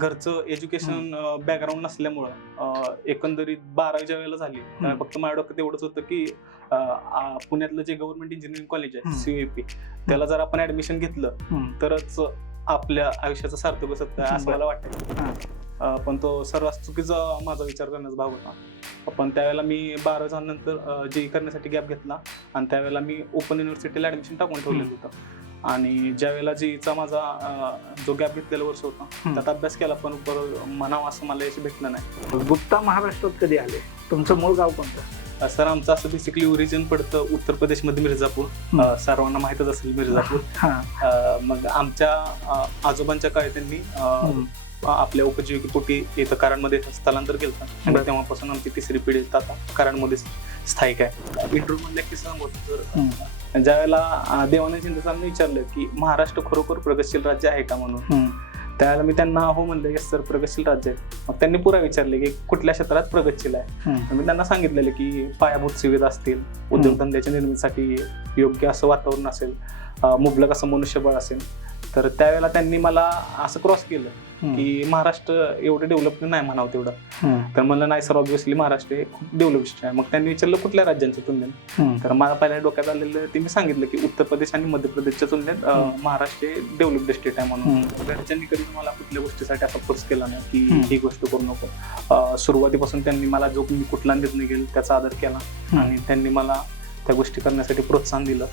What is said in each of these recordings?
घरचं education background नसल्यामुळं एकंदरीत बारावीच्या वेळेला झाली. फक्त माझ्या डोक्यात एवढंच होतं की पुण्यातलं जे गव्हर्नमेंट इंजिनिअरिंग कॉलेज आहे. सीएपी त्याला जर आपण ऍडमिशन घेतलं. तरच आपल्या आयुष्याचं सार्थक सत्य आहे असं. मला वाटतं पण तो सर्वात चुकीचा माझा विचार करण्याचा भाग होता. पण त्यावेळेला मी बारावी झाल्यानंतर जे करण्यासाठी गॅप घेतला. आणि त्यावेळेला मी ओपन युनिव्हर्सिटीला ऍडमिशन टाकून ठेवलेलं होतं. आणि ज्या वेळेला जीचा माझा जो गॅप घेतलेला वर्ष होता. त्यात अभ्यास केला पण बरं म्हणावं असं मला यश भेटलं नाही. गुप्ता महाराष्ट्रात कधी आले? तुमचं मूळ गाव कोणतं? सर आमचं असं बेसिकली ओरिजिन पडतं उत्तर प्रदेशमध्ये मिर्झापूर. सर्वांना माहीतच असेल मिर्झापूर. मग आमच्या आजोबांच्या काळी त्यांनी. आपल्या उपजीविकेपोटी इथं कराडमध्ये स्थलांतर केलं. तेव्हापासून आमची तिसरी पिढी आता कराडमध्ये स्थायिक आहे. इंटरव्ह्यू मधल्या किस्सा. ज्यावेळेला देवानंद शिंदे साहेबांनी विचारलं की महाराष्ट्र खरोखर प्रगतशील राज्य आहे का म्हणून. त्यावेळेला मी त्यांना हो म्हणलं येस सर प्रगतशील राज्य आहे. मग त्यांनी पुरा विचारले की कुठल्या क्षेत्रात प्रगतशील आहे? मी त्यांना सांगितलेलं की पायाभूत सुविधा असतील उद्योगधंद्याच्या निर्मितीसाठी योग्य असं वातावरण असेल मुबलक असं मनुष्यबळ असेल. तर त्यावेळेला त्यांनी मला असं क्रॉस केलं. की महाराष्ट्र एवढं डेव्हलप नाही म्हणावं तेवढं. तर म्हणलं नाही सर ऑब्व्हियसली महाराष्ट्र हे खूप डेव्हलप आहे मग त्यांनी विचारलं कुठल्या राज्यांच्या तुलनेत. तर मला पहिल्या डोक्यात आलेलं ते मी सांगितलं की उत्तर प्रदेश आणि मध्य प्रदेशच्या तुलनेत. महाराष्ट्र हे डेव्हलप स्टेट आहे म्हणून. घरच्यांनी कधी मला कुठल्या गोष्टीसाठी असा फोर्स केला नाही की. ही गोष्ट करू नको सुरुवातीपासून त्यांनी मला जो मी कुठला निर्णय घेईल त्याचा आदर केला. आणि त्यांनी मला त्या गोष्टी करण्यासाठी प्रोत्साहन दिलं.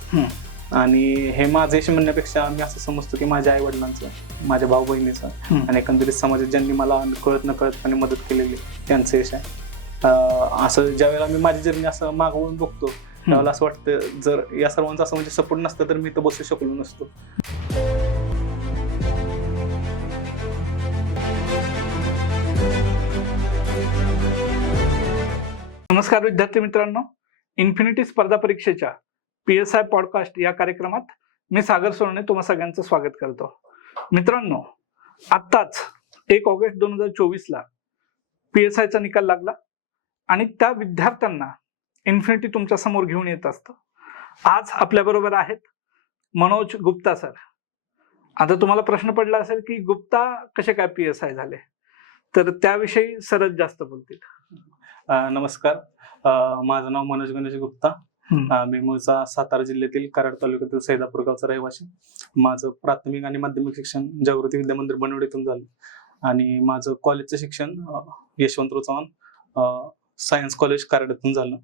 आणि हे माझं यश म्हणण्यापेक्षा मी असं समजतो की माझ्या आई वडिलांचं माझ्या भाऊ बहिणीचं. आणि एकंदरीत समाजात ज्यांनी मला कळत न कळतपणे मदत केलेली त्यांचं यश आहे. असं ज्यावेळेला मी माझी जर्नी असं मागवून बघतो त्यावेळेला असं वाटतं जर या सर्वांचा असं म्हणजे सपोर्ट नसतं तर मी तर बसू शकलो नसतो. नमस्कार विद्यार्थी मित्रांनो. इन्फिनिटी स्पर्धा परीक्षेच्या पी एस आय पॉडकास्ट या कार्यक्रमात मी सागर सोनणे तुम्हा सगळ्यांचं स्वागत करतो. मित्रांनो आत्ताच एक ऑगस्ट दोन हजार चोवीसला पी एस आयचा निकाल लागला आणि त्या विद्यार्थ्यांना इन्फिनिटी तुमच्यासमोर घेऊन येत असतं. आज आपल्याबरोबर आहेत मनोज गुप्ता सर. आता तुम्हाला प्रश्न पडला असेल की गुप्ता कसे काय पी एस आय झाले? तर त्याविषयी सरच जास्त बोलतील. नमस्कार. माझं नाव मनोज गणेश गुप्ता. मी मूळचा सातारा जिल्ह्यातील कराड तालुक्यातील सैदापूर गावचा रहिवासी माझं प्राथमिक आणि माध्यमिक शिक्षण जागृती विद्या मंदिर बनवडीतून झालं. आणि माझं कॉलेजचं शिक्षण यशवंतराव चव्हाण सायन्स कॉलेज कराडातून झालं.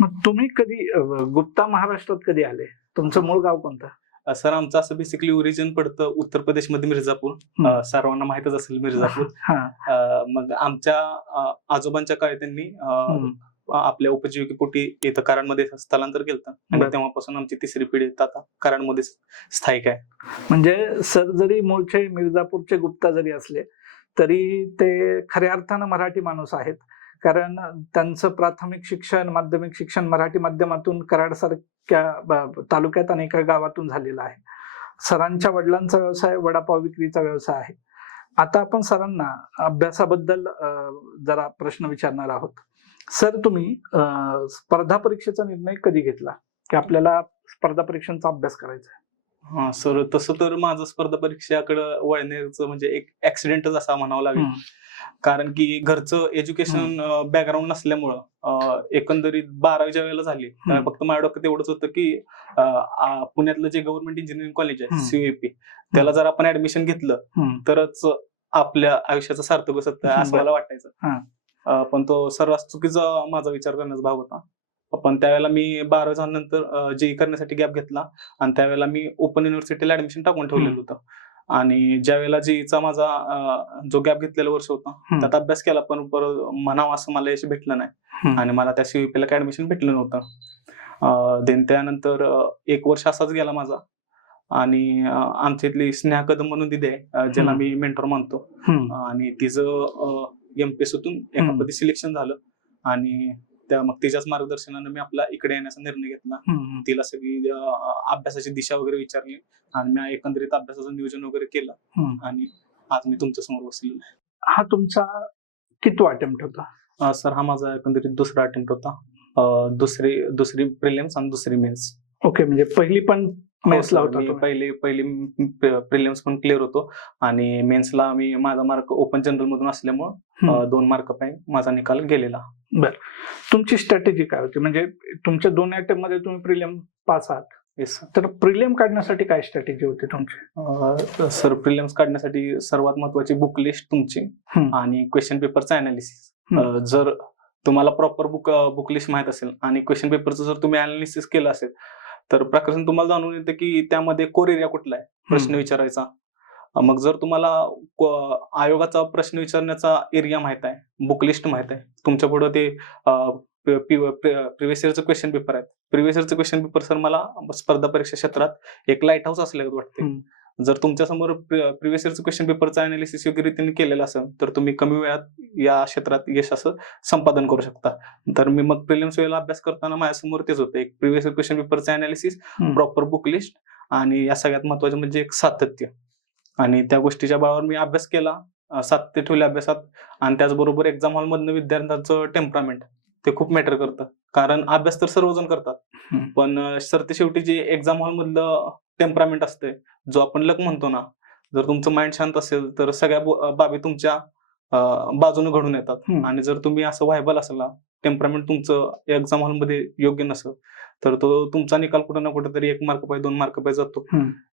मग तुम्ही कधी गुप्ता महाराष्ट्रात कधी आले? तुमचं मूळ गाव कोणतं? सर आमचं असं बेसिकली ओरिजिन पडतं उत्तर प्रदेशमध्ये मिर्झापूर. हम्म. अं, सर्वांना माहीतच असेल मिर्झापूर. मग आमच्या आजोबांच्या काळी त्यांनी. आपल्या उपजीविकेपोटी इथं कराडमध्ये स्थलांतर केलं आणि. तेव्हापासून आमची तिसरी पिढी आता कराडमध्ये स्थायिक आहे. म्हणजे सर जरी मूळचे मिर्जापूरचे गुप्ता जरी असले तरी ते खऱ्या अर्थानं मराठी माणूस आहेत. कारण त्यांचं प्राथमिक शिक्षण माध्यमिक शिक्षण मराठी माध्यमातून कराडसारख्या तालुक्यात आणि एका गावातून झालेलं आहे. सरांच्या वडिलांचा व्यवसाय वडापाव विक्रीचा व्यवसाय आहे. आता आपण सरांना अभ्यासाबद्दल जरा प्रश्न विचारणार आहोत. सर तुम्ही स्पर्धा परीक्षेचा निर्णय कधी घेतला? की आपल्याला स्पर्धा परीक्षांचा अभ्यास करायचा आहे? हा सर तसं तर माझं स्पर्धा परीक्षेकडे वळण्याचं म्हणजे एक ऍक्सिडेंटच असा म्हणावं लागेल. कारण की घरचं एज्युकेशन बॅकग्राऊंड नसल्यामुळं एकंदरीत बारावीच्या वेळेला झाली फक्त माझ्या डोक्यात एवढंच होतं की पुण्यातलं जे गव्हर्नमेंट इंजिनिअरिंग कॉलेज आहे. सीएपी त्याला जर आपण ऍडमिशन घेतलं. तरच आपल्या आयुष्याचं सार्थक सत्य आहे असं. मला वाटायचं. पण तो सर्वात चुकीचा माझा विचार करण्याचा भाग होता पण त्यावेळेला मी बारावी झाल्यानंतर जेई करण्यासाठी गॅप घेतला आणि त्यावेळेला मी ओपन युनिव्हर्सिटीला ऍडमिशन टाकून ठेवलेलं. होतं आणि ज्या वेळेला जेईचा माझा अं, जो गॅप घेतलेला वर्ष होता. त्यात अभ्यास केला पण परत म्हणावं असं मला यश भेटलं नाही. आणि मला त्या सीईपीला काय ऍडमिशन भेटलं नव्हतं देन त्यानंतर एक वर्ष असाच गेला माझा आणि आमच्या इथली स्नेहा कदम म्हणून दिदी आहे अं, ज्याला. मी मेंटॉर मानतो. आणि तिचं एमपीएसतून एका. पदी सिलेक्शन झालं. आणि त्या मग तिच्याच मार्गदर्शनानं मी आपला इकडे येण्याचा निर्णय घेतला. तिला सगळी अभ्यासाची दिशा वगैरे विचारली आणि मी एकंदरीत अभ्यासाचं नियोजन वगैरे केलं. आणि आज मी तुमच्यासमोर बसलेलो आहे. हा तुमचा कितवा अटेम्प्ट होता? सर हा माझा एकंदरीत दुसरा अटेम्प्ट होता. दुसरी दुसरी प्रिलिम्स आणि दुसरी मेन्स ओके म्हणजे पहिली पण मेन्सला हो, होता मी तुम्ही. पहिले पहिली प्रिलिम्स पण क्लिअर होतो. आणि मेन्सला मी माझा मार्क ओपन जनरल मधून असल्यामुळं दोन मार्क पाहिजे माझा निकाल गेलेला. तुमची स्ट्रॅटेजी काय होती? म्हणजे तुमच्या दोन अटेम्प्टमध्ये तुम्ही प्रिलियम पास आहात. येस तर प्रिलियम काढण्यासाठी काय स्ट्रॅटेजी होती तुमची? सर प्रिलिम्स काढण्यासाठी सर्वात महत्वाची बुक लिस्ट तुमची. आणि क्वेश्चन पेपरचं. अनालिसिस जर तुम्हाला प्रॉपर बुक बुक लिस्ट माहीत असेल आणि क्वेश्चन पेपरचं जर तुम्ही अनालिसिस केलं असेल तर प्रकरण तुम्हाला जाणून येतं की त्यामध्ये कोर एरिया कुठला आहे प्रश्न. विचारायचा मग जर तुम्हाला आयोगाचा प्रश्न विचारण्याचा एरिया माहीत आहे बुक लिस्ट माहीत आहे तुमच्यापुढे ते प्रिव्हियस इयरचं क्वेश्चन पेपर आहेत प्रिव्हियस इयरचं क्वेश्चन पेपर सर मला स्पर्धा परीक्षा क्षेत्रात एक लाइट हाऊस असल्यागत वाटते. जर तुमच्यासमोर प्रिव्हियस इयरचं क्वेश्चन पेपरचं अनालिसिस योग्य रीतीने केलेलं असेल तर तुम्ही कमी वेळात या क्षेत्रात यश असं संपादन करू शकता. तर मी मग प्रिलिम्स वेळेला अभ्यास करताना माझ्यासमोर तेच होतं. एक प्रिव्हियस इयर क्वेश्चन पेपरचं अनालिसिस. प्रॉपर बुक लिस्ट आणि या सगळ्यात महत्वाचं म्हणजे एक सातत्य. आणि त्या गोष्टीच्या बळावर मी अभ्यास केला सातत्य ठेवले अभ्यासात आणि त्याचबरोबर एक्झाम हॉलमधनं विद्यार्थ्यांचं टेम्परामेंट ते खूप मॅटर करतं. कारण अभ्यास तर सर्वजण करतात. पण सर ते शेवटी जे एक्झाम हॉलमधलं टेम्परामेंट असते जो आपण लक म्हणतो ना जर तुमचं माइंड शांत असेल तर सगळ्या बाबी तुमच्या बाजूने घडून येतात. आणि जर तुम्ही असं व्हायबल असेल ना टेम्परामेंट तुमचं एक्झाम हॉलमध्ये योग्य नसेल तर तो तुमचा निकाल कुठं ना कुठं तरी एक मार्क पाहिजे दोन मार्क पाहिजे जातो.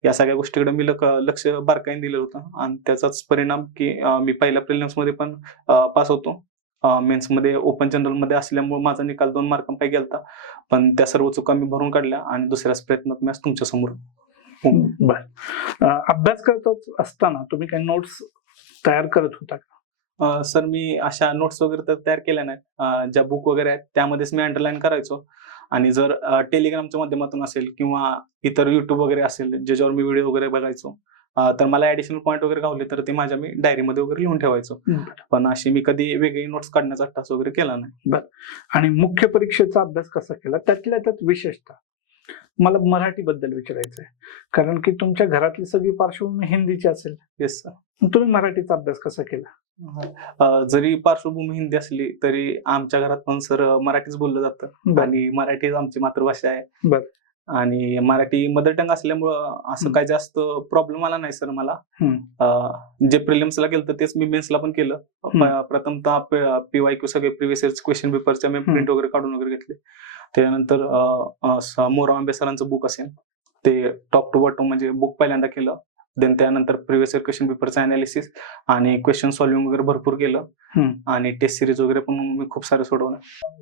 या सगळ्या गोष्टीकडे मी लक- लक्ष बारकाईने दिलं होतं. आणि त्याचाच परिणाम की मी पहिल्या प्रिलिम्समध्ये पण पास होतो. मेन्समध्ये ओपन जनरलमध्ये असल्यामुळे माझा निकाल दोन मार्कांपैकी गेलता. पण त्या सर्व चुका मी भरून काढल्या आणि दुसऱ्याच प्रयत्नात मी आज तुमच्यासमोर बर. अभ्यास करत असताना तुम्ही काही नोट्स तयार करत होता का? सर मी अशा नोट्स वगैरे तर तयार केल्या नाहीत. ज्या बुक वगैरे आहेत त्यामध्येच मी अंडरलाईन करायचो. आणि जर टेलिग्रामच्या माध्यमातून असेल किंवा इतर युट्यूब वगैरे असेल ज्याच्यावर मी व्हिडिओ वगैरे बघायचो तर मला ऍडिशनल पॉईंट वगैरे गावले तर ते माझ्या मी डायरीमध्ये वगैरे लिहून ठेवायचो. पण अशी मी कधी वेगळी नोट्स काढण्याचा टास वगैरे केला नाही. आणि मुख्य परीक्षेचा अभ्यास कसा केला? त्यातल्या त्यात विशेषतः. मला मराठी बद्दल विचारायचंय. कारण की तुमच्या घरातली सगळी पार्श्वभूमी हिंदीची असेल. येस सर तुम्ही मराठीचा अभ्यास कसा केला? अं, जरी पार्श्वभूमी हिंदी असली तरी आमच्या घरात पण सर मराठीच बोललं जातं. बर. आणि मराठी आमची मातृभाषा आहे. बर. आणि मराठी मदर टंग असल्यामुळं असं. काही जास्त प्रॉब्लेम आला नाही सर मला. जे प्रिलिम्सला केलं तेच मी मेन्सला पण केलं. प्रथमतः पीवाय क्यू सगळे प्रिव्हियस इयर्स क्वेश्चन पेपरच्या मी प्रिंट वगैरे काढून वगैरे घेतले. त्यानंतर मोराम आंबे सरांचं बुक असेल ते टॉप टू बॉटम म्हणजे बुक पहिल्यांदा केलं. देन त्यानंतर प्रिव्हियस इयर क्वेश्चन पेपरचं अनालिसिस आणि क्वेश्चन सॉल्व्हिंग वगैरे भरपूर केलं. आणि टेस्ट सिरीज वगैरे पण मी खूप सारे सोडवलं.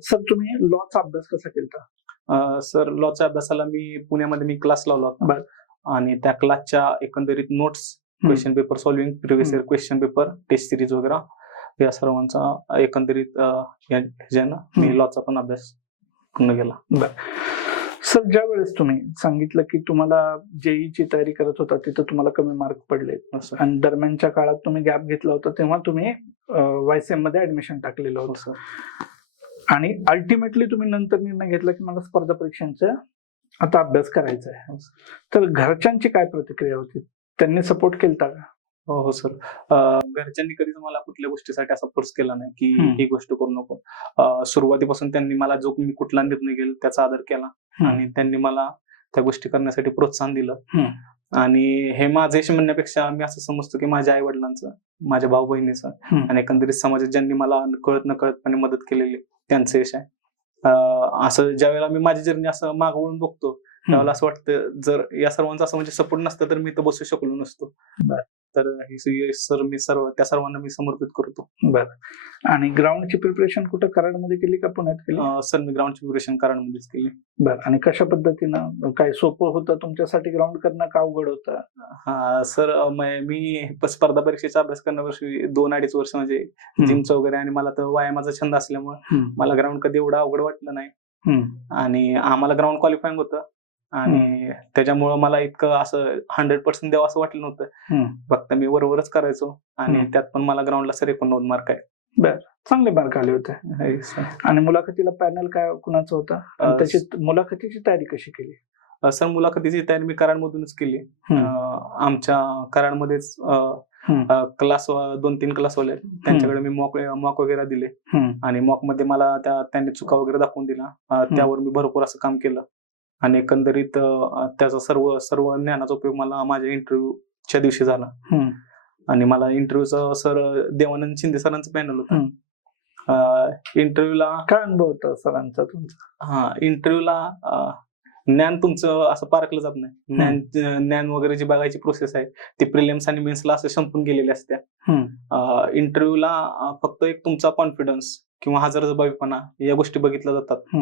सर तुम्ही लॉचा अभ्यास कसा केला सर लॉच्या अभ्यासाला मी पुण्यामध्ये मी क्लास लावला होता. बर. आणि त्या क्लासच्या एकंदरीत notes question paper solving previous year question paper test series वगैरे या सर्वांचा एकंदरीत मी. लॉचा पण अभ्यास पूर्ण केला. सर ज्या वेळेस तुम्ही सांगितलं की तुम्हाला जेईची तयारी करत होता तिथं तुम्हाला कमी मार्क पडले. आणि दरम्यानच्या काळात तुम्ही गॅप घेतला होता तेव्हा तुम्ही वायसीएममध्ये ऍडमिशन टाकलेलं हो होतं सर. आणि अल्टिमेटली तुम्ही नंतर निर्णय घेतला की मला स्पर्धा परीक्षांचा आता अभ्यास करायचा आहे तर घरच्यांची काय प्रतिक्रिया होती? त्यांनी सपोर्ट केलता का? हो हो सर अं, घरच्यांनी कधीच मला कुठल्या गोष्टीसाठी असा फोर्स केला नाही की. ही गोष्ट करू नको सुरुवातीपासून त्यांनी मला जो मी कुठला निर्णय घेईल त्याचा आदर केला आणि त्यांनी मला त्या गोष्टी करण्यासाठी प्रोत्साहन दिलं. आणि हे माझं यश म्हणण्यापेक्षा मी असं समजतो की माझ्या आई वडिलांचं माझ्या भाऊ बहिणीचं. आणि एकंदरीत समाजात ज्यांनी मला कळत न कळतपणे मदत केलेली त्यांचं यश आहे असं ज्यावेळेला मी माझी जर्नी असं मागवून बघतो त्यावेळेला असं वाटतं जर या सर्वांचा असं म्हणजे सपोर्ट नसतं तर मी तर बसू शकलो नसतो. तर हे सर मी सर्व त्या सर्वांना मी समर्पित करतो. बरं. आणि ग्राउंडची प्रिपरेशन कुठं कराडमध्ये केली का पुण्यात केली? सर मी ग्राउंडची प्रिपरेशन कराडमध्येच केली. बरं. आणि कशा पद्धतीनं काय सोपं होतं तुमच्यासाठी ग्राउंड करणं का अवघड होतं? हा सर म- स्पर्धा परीक्षेचा अभ्यास करण्यावर्षी दोन अडीच वर्ष म्हणजे जिमचं वगैरे आणि मला तर व्यायामाचा छंद असल्यामुळे. मला ग्राउंड कधी एवढं अवघड वाटलं नाही. आणि आम्हाला ग्राउंड क्वालिफाईंग होतं. आणि त्याच्यामुळं मला इतकं असं हंड्रेड पर्सेंट द्यावं असं वाटलं नव्हतं. फक्त मी वरवरच करायचो आणि. त्यात पण मला ग्राउंडला सर एकोणनव्वद मार्क आहे चांगले मार्क आले होते. आणि मुलाखतीला पॅनल काय कुणाचं होतं? त्याची मुलाखतीची तयारी कशी केली? सर मुलाखतीची तयारी मी कराडमधूनच केली. आमच्या कराडमध्येच. क्लास दोन तीन क्लास वाले. त्यांच्याकडे मी मॉक मॉक वगैरे दिले. आणि मॉकमध्ये मला त्या त्यांनी चुका वगैरे दाखवून दिला. त्यावर मी भरपूर असं काम केलं. आणि एकंदरीत त्याचा सर्व सर्व ज्ञानाचा उपयोग मला माझ्या इंटरव्ह्यूच्या दिवशी झाला. आणि मला इंटरव्ह्यूचा सर देवानंद शिंदे सरांचं पॅनल. होतं इंटरव्ह्यूला काय अनुभव होता सरांचा तुमचा हा इंटरव्ह्यूला ज्ञान तुमचं असं पारखलं जात नाही ज्ञान ज्ञान वगैरे जी बघायची प्रोसेस आहे ती प्रिलिम्स आणि मेन्सला असं संपून गेलेली असत्या. इंटरव्ह्यूला फक्त एक तुमचा कॉन्फिडन्स किंवा हजरजबाबीपणा या गोष्टी बघितल्या जातात.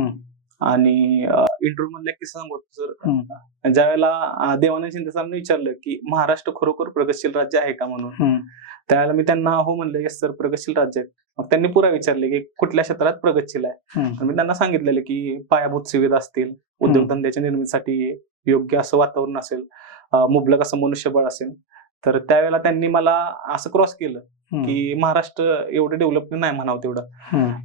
आणि इंटरव्ह्यू मधल्या किस्सा सांगतो सर. ज्या वेळेला देवानंद शिंदे सरांनी विचारलं की महाराष्ट्र खरोखर प्रगतशील राज्य आहे का म्हणून. त्यावेळेला मी त्यांना हो म्हणलं येस सर प्रगतशील राज्य आहे. मग त्यांनी पुरा विचारले की कुठल्या क्षेत्रात प्रगतशील आहे. तर मी त्यांना सांगितलेलं की पायाभूत सुविधा असतील उद्योगधंद्याच्या निर्मितीसाठी योग्य असं वातावरण असेल मुबलक असं मनुष्यबळ असेल तर त्यावेळेला त्यांनी मला असं क्रॉस केलं. की महाराष्ट्र एवढं डेव्हलप नाही म्हणावं तेवढं.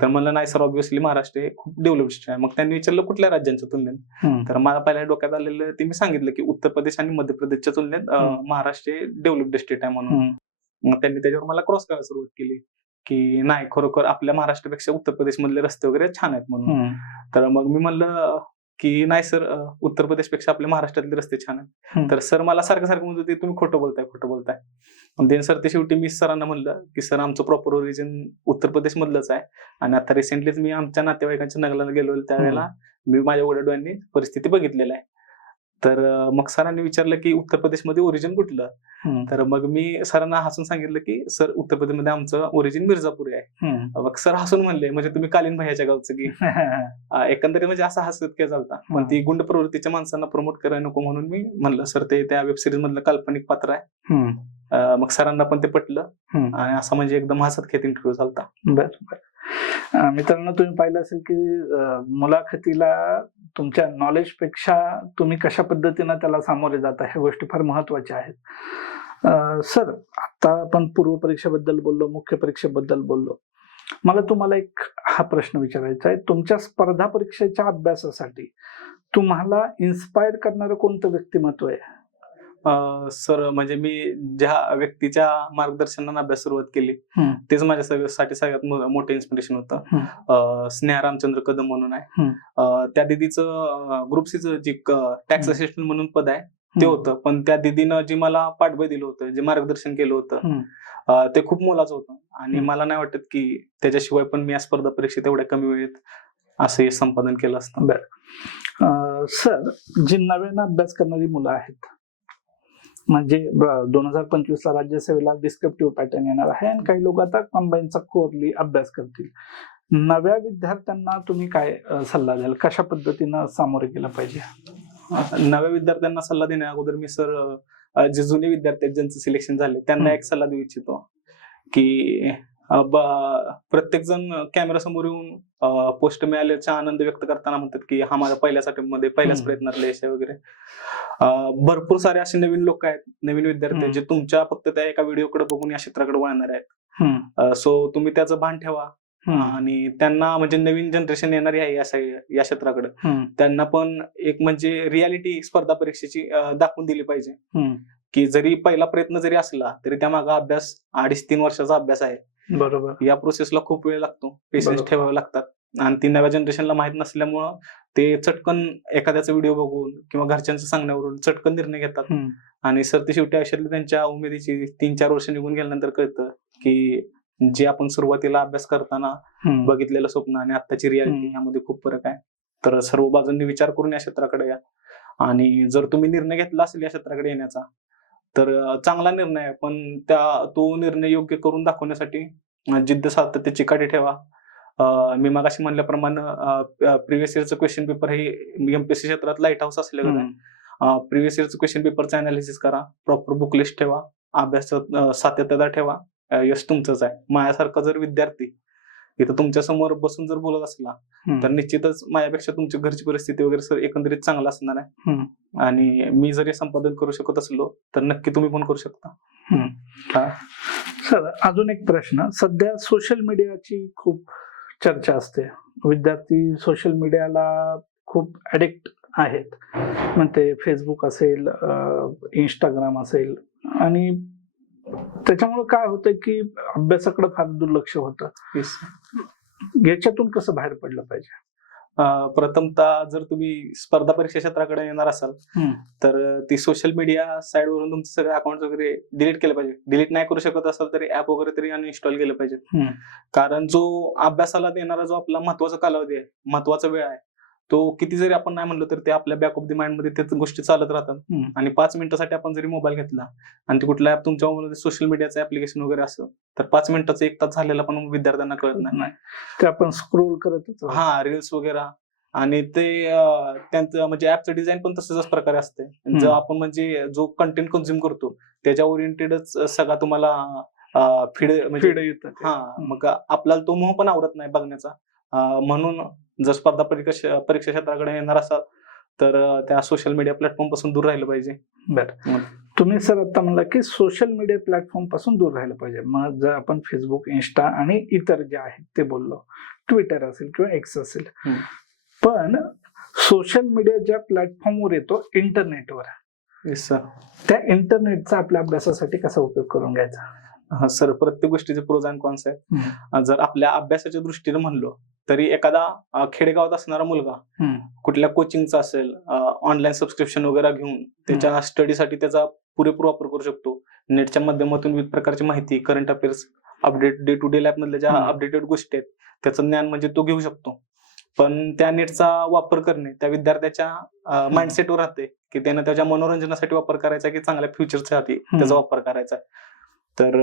तर म्हणलं नाही सर ऑब्व्हियसली महाराष्ट्र हे खूप डेव्हलप आहे मग त्यांनी विचारलं कुठल्या राज्यांच्या तुलनेत. तर मला पहिल्या डोक्यात आलेलं ते मी सांगितलं की उत्तर प्रदेश आणि मध्य प्रदेशच्या तुलनेत. महाराष्ट्र हे डेव्हलप्ड स्टेट आहे म्हणून. मग त्यांनी त्याच्यावर मला क्रॉस करायला सुरुवात केली की नाही खरोखर आपल्या महाराष्ट्रापेक्षा उत्तर प्रदेश मधले रस्ते वगैरे छान आहेत म्हणून. तर मग मी म्हणलं की नाही सर उत्तर प्रदेशपेक्षा आपल्या महाराष्ट्रातले रस्ते छान आहेत. तर सर मला सारखं सारखं म्हणत होते तुम्ही खोटं बोलताय खोटं बोलताय. देन सर ते शेवटी मी सरांना म्हणलं की सर आमचं प्रॉपर ओरिजिन उत्तर प्रदेश मधलंच आहे. आणि आता रिसेंटलीच मी आमच्या नातेवाईकांच्या नगराला गेलो त्यावेळेला. मी माझ्या वडिलांनी परिस्थिती बघितलेलं आहे. तर मग सरांनी विचारलं की उत्तर प्रदेशमध्ये ओरिजिन कुठलं. तर मग मी सरांना हसून सांगितलं की सर उत्तर प्रदेशमध्ये आमचं ओरिजिन मिर्झापूर आहे. मग सर हसून म्हणले म्हणजे तुम्ही कालीन भैयाच्या गावचं की? एकंदरीत म्हणजे असा हसत काय चालता. पण. ती गुंड प्रवृत्तीच्या माणसांना प्रमोट करायला नको म्हणून मी म्हणलं सर ते त्या वेब सिरीज मधलं काल्पनिक पात्र आहे. मग सरांना पण ते पटलं. आणि असं म्हणजे एकदम हसत खेत इंटरव्ह्यू झालता. बर बर. मित्रांनो तुम्ही पाहिलं असेल की मुलाखतीला तुमच्या नॉलेजपेक्षा तुम्ही कशा पद्धतीनं त्याला सामोरे जाता ह्या गोष्टी फार महत्त्वाच्या आहेत. सर आता आपण पूर्व परीक्षेबद्दल बोललो मुख्य परीक्षेबद्दल बोललो. मला तुम्हाला एक हा प्रश्न विचारायचा आहे. तुमच्या स्पर्धा परीक्षेच्या अभ्यासासाठी तुम्हाला इन्स्पायर करणारं कोणतं व्यक्तिमत्व आहे? सर म्हणजे मी ज्या व्यक्तीच्या मार्गदर्शनाने अभ्यास सुरुवात केली. तेच माझ्यासाठी सगळ्यात मोठं इन्स्पिरेशन होतं. स्नेहा रामचंद्र कदम म्हणून आहे. त्या दिदीचं ग्रुप सीचं जे टॅक्स. असिस्टंट म्हणून पद आहे ते होतं. पण त्या दिदीनं जी मला पाठबळ दिलं होतं जे मार्गदर्शन केलं होतं ते खूप मोलाचं होतं. आणि. मला नाही वाटत की त्याच्याशिवाय पण मी या स्पर्धा परीक्षेत एवढ्या कमी वेळेत असं संपादन केलं असतं. अं, सर जी नव्यानं अभ्यास करणारी मुलं आहेत म्हणजे दोन हजार पंचवीस ला राज्यसेवेला डिस्क्रिप्टिव्ह पॅटर्न येणार आहे आणि काही लोक आता कंबाईनचा कोरली अभ्यास करतील. नव्या विद्यार्थ्यांना तुम्ही काय सल्ला द्याल? कशा पद्धतीनं सामोरे गेलं पाहिजे? नव्या विद्यार्थ्यांना सल्ला देण्या अगोदर मी सर जे जुने विद्यार्थी आहेत ज्यांचं सिलेक्शन झाले त्यांना. एक सल्ला देऊ इच्छितो की प्रत्येक जण कॅमेरा समोर येऊन पोस्ट मिळाल्याचा आनंद व्यक्त करताना म्हणतात की हा माझा पहिल्याच मध्ये पहिल्याच. प्रयत्नातला यश वगैरे. भरपूर सारे असे नवीन लोक आहेत नवीन विद्यार्थी. जे तुमच्या फक्त त्या एका व्हिडिओकडे बघून या क्षेत्राकडे वळणार आहेत. सो तुम्ही त्याचं भान ठेवा. आणि त्यांना म्हणजे नवीन जनरेशन येणार आहे या या क्षेत्राकडे. त्यांना पण एक म्हणजे रियालिटी स्पर्धा परीक्षेची दाखवून दिली पाहिजे. की जरी पहिला प्रयत्न जरी असला तरी त्या मागा अभ्यास अडीच तीन वर्षाचा अभ्यास आहे. बरोबर. या प्रोसेसला खूप वेळ लागतो. पेशन्स. ठेवावे लागतात. आणि ती नव्या जनरेशनला माहीत नसल्यामुळं ते चटकन एखाद्याचा व्हिडिओ बघून किंवा घरच्यांच्या सांगण्यावरून चटकन निर्णय घेतात. आणि सर ते शेवटी आयुष्यातली त्यांच्या उमेदीची तीन चार वर्ष निघून गेल्यानंतर कळतं की जे आपण सुरुवातीला अभ्यास करताना. बघितलेलं स्वप्न आणि आत्ताची रियालिटी. यामध्ये खूप फरक आहे. तर सर्व बाजूंनी विचार करून या क्षेत्राकडे या. आणि जर तुम्ही निर्णय घेतला असेल या क्षेत्राकडे येण्याचा तर चांगला निर्णय आहे. पण त्या तो निर्णय योग्य करून दाखवण्यासाठी जिद्द सातत्य चिकाटी ठेवा. मी मगाशी म्हणल्याप्रमाणे प्रिव्हियस इयरचं क्वेश्चन पेपर हे एमपीएससी क्षेत्रात लाइट हाऊस हम्म. प्रिव्हियस इयरचं क्वेश्चन पेपरचं अनालिसिस करा. प्रॉपर बुक लिस्ट ठेवा. अभ्यास सातत्यता ठेवा. यश तुमचंच आहे. माझ्यासारखा जर विद्यार्थी इथं तुमच्यासमोर बसून जर बोलत असला. तर निश्चितच माझ्यापेक्षा तुमची घरची परिस्थिती वगैरे सर एकंदरीत चांगला असणार आहे. आणि मी जरी संपादन करू शकत असलो तर नक्की तुम्ही पण करू शकता. सर अजून एक प्रश्न सध्या सोशल मीडियाची खूप चर्चा असते विद्यार्थी सोशल मीडियाला खूप ऍडिक्ट आहेत मग ते फेसबुक असेल इंस्टाग्राम असेल आणि त्याच्यामुळे काय होतं की अभ्यासाकडे फार दुर्लक्ष होतं. याच्यातून कसं बाहेर पडलं पाहिजे प्रथमतः जर तुम्ही स्पर्धा परीक्षा क्षेत्राकडे येणार असाल. तर ती सोशल मीडिया साईड वरून तुमचे सगळे अकाउंट वगैरे डिलीट केले पाहिजे डिलीट नाही करू शकत असाल तरी ऍप वगैरे तरी अनइन्स्टॉल केले हम्म. कारण जो अभ्यासाला देणारा जो आपला महत्त्वाचा कालावधी आहे महत्त्वाचा वेळ आहे तो किती जरी आपण नाही म्हणलो तरी ते आपल्या बॅक ऑफ द माइंडमध्ये त्याच गोष्टी चालत राहतात. आणि पाच मिनिटासाठी आपण जरी मोबाईल घेतला आणि ते कुठला ऍप तुमच्या मोबाईलमध्ये सोशल मीडियाचं ऍप्लिकेशन वगैरे असं तर पाच मिनिटाचं एक तास झालेला पण विद्यार्थ्यांना कळत नाही. ते आपण स्क्रोल राहतो. हा रील्स वगैरे. आणि ते त्यांचं म्हणजे ऍपचं डिझाईन पण तसंच प्रकारे असते जर आपण म्हणजे जो कंटेंट कन्झ्युम करतो त्याच्या ओरिएंटेडच सगळा तुम्हाला फीड म्हणजे येतं. हा मग आपल्याला तो मोह पण आवडत नाही बघण्याचा. म्हणून जर स्पर्धा परीक्षा परीक्षा क्षेत्राकडे येणार असाल तर त्या सोशल मीडिया प्लॅटफॉर्मपासून दूर राहिलं पाहिजे. बरं. तुम्ही सर आता म्हणला की सोशल मीडिया प्लॅटफॉर्मपासून दूर राहिलं पाहिजे. मग जर आपण फेसबुक इन्स्टा आणि इतर जे आहेत ते बोललो ट्विटर असेल किंवा एक्स असेल. पण सोशल मीडिया ज्या प्लॅटफॉर्मवर येतो इंटरनेटवर त्या इंटरनेटचा आपल्या अभ्यासासाठी कसा उपयोग करून घ्यायचा? सर प्रत्येक गोष्टीचे प्रोज अँड कॉन्स आहे अं, जर आपल्या अभ्यासाच्या दृष्टीने म्हणलो तरी एखादा खेडेगावात असणारा मुलगा. कुठल्या कोचिंगचा असेल ऑनलाईन सबस्क्रिप्शन वगैरे घेऊन त्याच्या स्टडीसाठी त्याचा पुरेपूर वापर करू शकतो. नेटच्या माध्यमातून विविध प्रकारची माहिती current affairs update day to day life मधल्या ज्या. अपडेटेड गोष्टी आहेत त्याचं ज्ञान म्हणजे तो घेऊ शकतो. पण त्या नेटचा वापर करणे त्या विद्यार्थ्याच्या माइंडसेटवर राहते की त्यानं त्याच्या मनोरंजनासाठी वापर करायचा की चांगल्या फ्युचरसाठी त्याचा वापर करायचा आहे. तर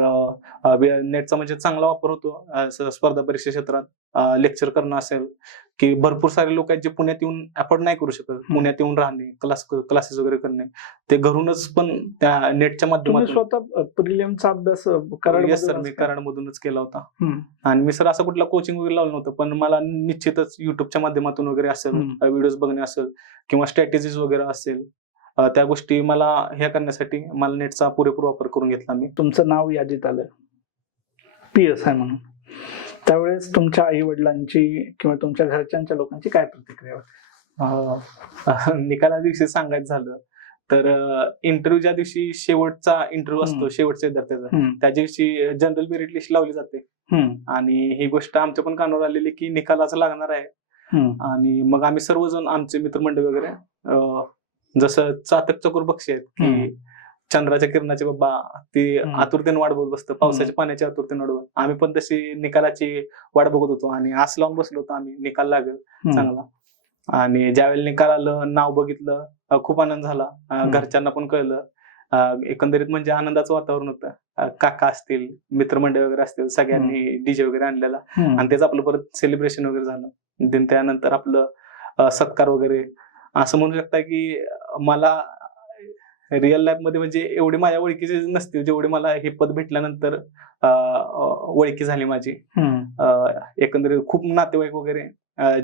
नेटचा म्हणजे चांगला वापर होतो स्पर्धा परीक्षा क्षेत्रात लेक्चर करणं असेल की भरपूर सारे लोक आहेत जे पुण्यात येऊन अफोर्ड नाही करू शकत पुण्यात येऊन राहणे क्लास क्लासेस वगैरे करणे ते घरूनच पण त्या नेटच्या माध्यमातून स्वतः प्रिलियमचा अभ्यास कराड येस सर मी कराडमधूनच केला होता. आणि मी सर असं कुठला कोचिंग वगैरे लावलं नव्हतं पण मला निश्चितच युट्यूबच्या माध्यमातून वगैरे असेल हम्म. व्हिडिओज बघणे असेल किंवा स्ट्रॅटेजीज वगैरे असेल त्या गोष्टी मला हे करण्यासाठी मला नेटचा पुरेपूर वापर करून घेतला मी तुमचं नाव यादीत आलं पी एस आय म्हणून त्यावेळेस तुमच्या आई वडिलांची किंवा तुमच्या घरच्यांच्या लोकांची काय प्रतिक्रिया होती अं, निकालादिवशी सांगायचं झालं तर इंटरव्ह्यू ज्या दिवशी शेवटचा इंटरव्ह्यू असतो. शेवटच्या विद्यार्थ्याचा. त्या दिवशी जनरल मेरिट लिस्ट लावली जाते. आणि ही गोष्ट आमच्या पण कानावर आलेली की निकालाचं लागणार आहे. आणि मग आम्ही सर्वजण आमचे मित्रमंडळ वगैरे जसं चातक चकोर पक्षी आहेत. की चंद्राच्या किरणाचे बाबा ती. आतुरतेने वाट बघत बसतं. पावसाच्या पाण्याची आतुरतेने वाट आम्ही पण तशी निकालाची वाट बघत होतो आणि आस लावून बसलो होतो आम्ही निकाल लागेल. चांगला. आणि ज्यावेळेला निकाल आलं नाव बघितलं खूप आनंद झाला. घरच्यांना पण कळलं. एकंदरीत म्हणजे आनंदाचं वातावरण होतं. काका असतील मित्रमंडळ वगैरे असतील सगळ्यांनी डीजे वगैरे आणलेला. आणि त्याचं आपलं परत सेलिब्रेशन वगैरे झालं. देन त्यानंतर आपलं सत्कार वगैरे. असं म्हणू शकता की मला रिअल लाईफमध्ये म्हणजे एवढी माझ्या ओळखीची नसते जेवढी मला हे पद भेटल्यानंतर ओळखी झाली माझी. एकंदरीत खूप नातेवाईक वगैरे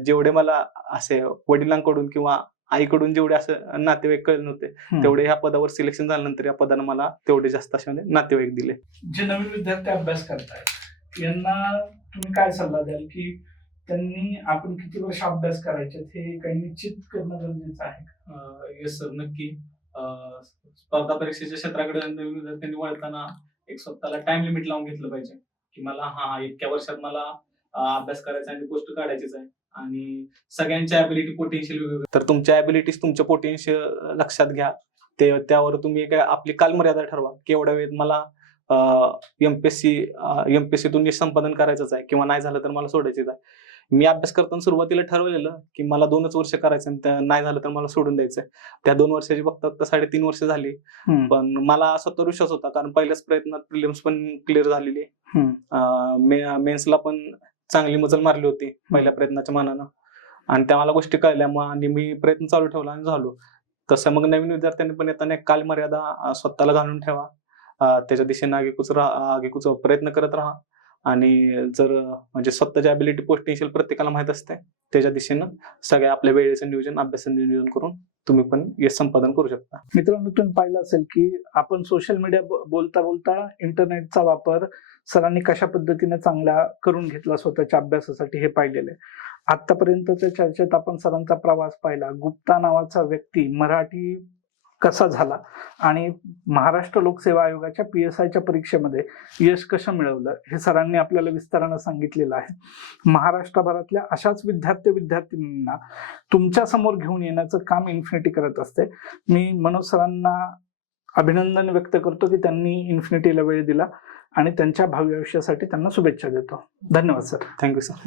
जेवढे मला असे वडिलांकडून किंवा आईकडून जेवढे असं नातेवाईक कळले नव्हते. तेवढे ह्या पदावर सिलेक्शन झाल्यानंतर या पदानं मला तेवढे जास्त असे म्हणजे नातेवाईक दिले. जे नवीन विद्यार्थी अभ्यास करतायत यांना तुम्ही काय सल्ला द्याल की त्यांनी आपण किती वर्ष अभ्यास करायचे हे काही निश्चित करणं गरजेचं आहे येस सर नक्की. स्पर्धा परीक्षेच्या क्षेत्राकडे नवीन विद्यार्थ्यांनी वळताना एक स्वतःला टाइम लिमिट लावून घेतलं पाहिजे. की मला हा इतक्या वर्षात मला अभ्यास करायचा आणि गोष्ट काढायचीच आहे. आणि सगळ्यांच्या ॲबिलिटी पोटेन्शियल वेगवेगळे तर तुमच्या ॲबिलिटीज तुमच्या पोटेन्शियल लक्षात घ्या. ते त्यावर तुम्ही काय आपली कालमर्यादा ठरवा. की एवढ्या वेळेत मला एमपीएससी एमपीएससीतून यश संपादन करायचंच आहे किंवा नाही झालं तर मला सोडायचंच आहे. मी अभ्यास करताना सुरुवातीला ठरवलेलं की मला दोनच वर्ष करायचं नाही झालं तर मला सोडून द्यायचं त्या दोन वर्षाची बघतात साडेतीन वर्ष झाली. पण मला स्वतः विश्वास होता कारण पहिल्याच प्रयत्नात प्रिलिम्स पण क्लिअर झालेली. मेन्सला पण चांगली मजल मारली होती पहिल्या प्रयत्नाच्या मानानं. आणि त्या मला गोष्टी कळल्या मग आणि मी प्रयत्न चालू ठेवला आणि झालो. तसं मग नवीन विद्यार्थ्यांनी पण येताना एक कालमर्यादा अं, स्वतःला घालून ठेवा. त्याच्या दिशेने आगेकूच राहा आगेकूच प्रयत्न करत राहा. आणि जर म्हणजे स्वतःची ॲबिलिटी पोटेन्शियल प्रत्येकाला माहीत असते त्याच्या दिशेनं सगळ्या आपल्या वेळेचं नियोजन अभ्यासाचं नियोजन करून तुम्ही पण यश संपादन करू शकता. मित्रांनो तुम्ही पाहिलं असेल की आपण सोशल मीडिया बोलता बोलता इंटरनेटचा वापर सरांनी कशा पद्धतीने चांगला करून घेतला स्वतःच्या अभ्यासासाठी हे पाहिलेलं आहे. आतापर्यंतच्या चर्चेत आपण सरांचा प्रवास पाहिला. गुप्ता नावाचा व्यक्ती मराठी कसा झाला? आणि महाराष्ट्र लोकसेवा आयोगाच्या पी एस आयच्या परीक्षेमध्ये यश कसं मिळवलं? हे सरांनी आपल्याला विस्तारानं सांगितलेलं आहे. महाराष्ट्रभरातल्या अशाच विद्यार्थी विद्यार्थिनींना तुमच्यासमोर घेऊन येण्याचं काम इन्फिनिटी करत असते. मी मनोज सरांना अभिनंदन व्यक्त करतो की त्यांनी इन्फिनिटीला वेळ दिला आणि त्यांच्या भावी आयुष्यासाठी त्यांना शुभेच्छा देतो. धन्यवाद सर. Thank you sir.